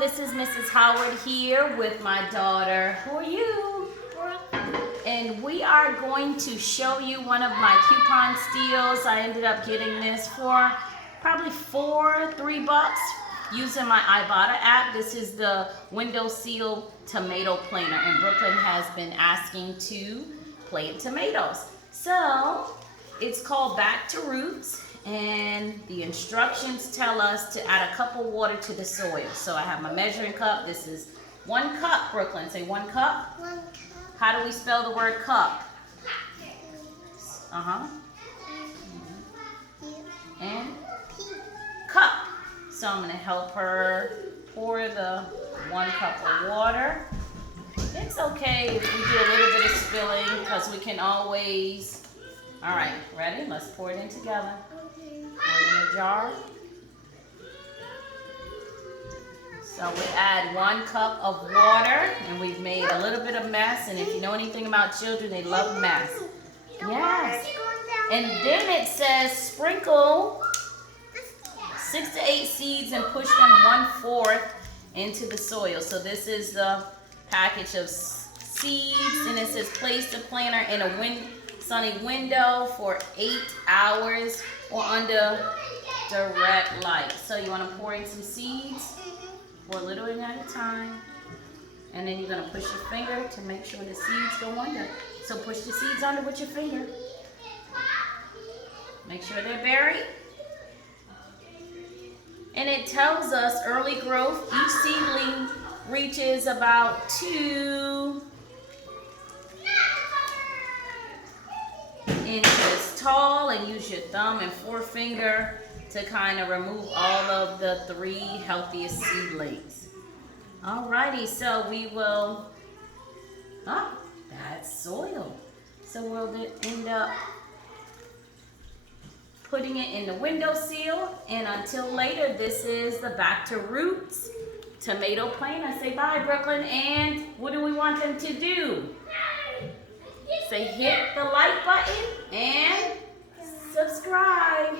This is Mrs. Howard here with my daughter. Who are you? And we are going to show you one of my coupon steals. I ended up getting this for probably $3 using my Ibotta app. This is the Windowsill tomato planer, and Brooklyn has been asking to plant tomatoes. So it's called Back to Roots, and the instructions tell us to add a cup of water to the soil. So I have my measuring cup. This is 1 cup. Brooklyn, say 1 cup. 1 cup. How do we spell the word cup? And cup. So I'm going to help her pour the 1 cup of water. It's okay if we do a little bit of spilling because we can always... All right, ready? Let's pour it in together. Pour it in a jar. So we add 1 cup of water, and we've made a little bit of mess. And if you know anything about children, they love mess. Yes. And then it says sprinkle 6 to 8 seeds and push them 1/4 into the soil. So this is the package of seeds, and it says place the planter in a sunny window for 8 hours or under direct light. So you want to pour in some seeds. Pour a little in at a time, and then you're going to push your finger to make sure the seeds go under. So push the seeds under with your finger. Make sure they're buried. And it tells us early growth. Each seedling reaches about 2 inches tall, and use your thumb and forefinger to kind of remove all of the 3 healthiest seedlings. Alrighty, so we will, that's soil. So we'll end up putting it in the windowsill, and until later, this is the Back to Roots tomato planter. Say bye, Brooklyn, and what do we want them to do? Say hit the like button and subscribe.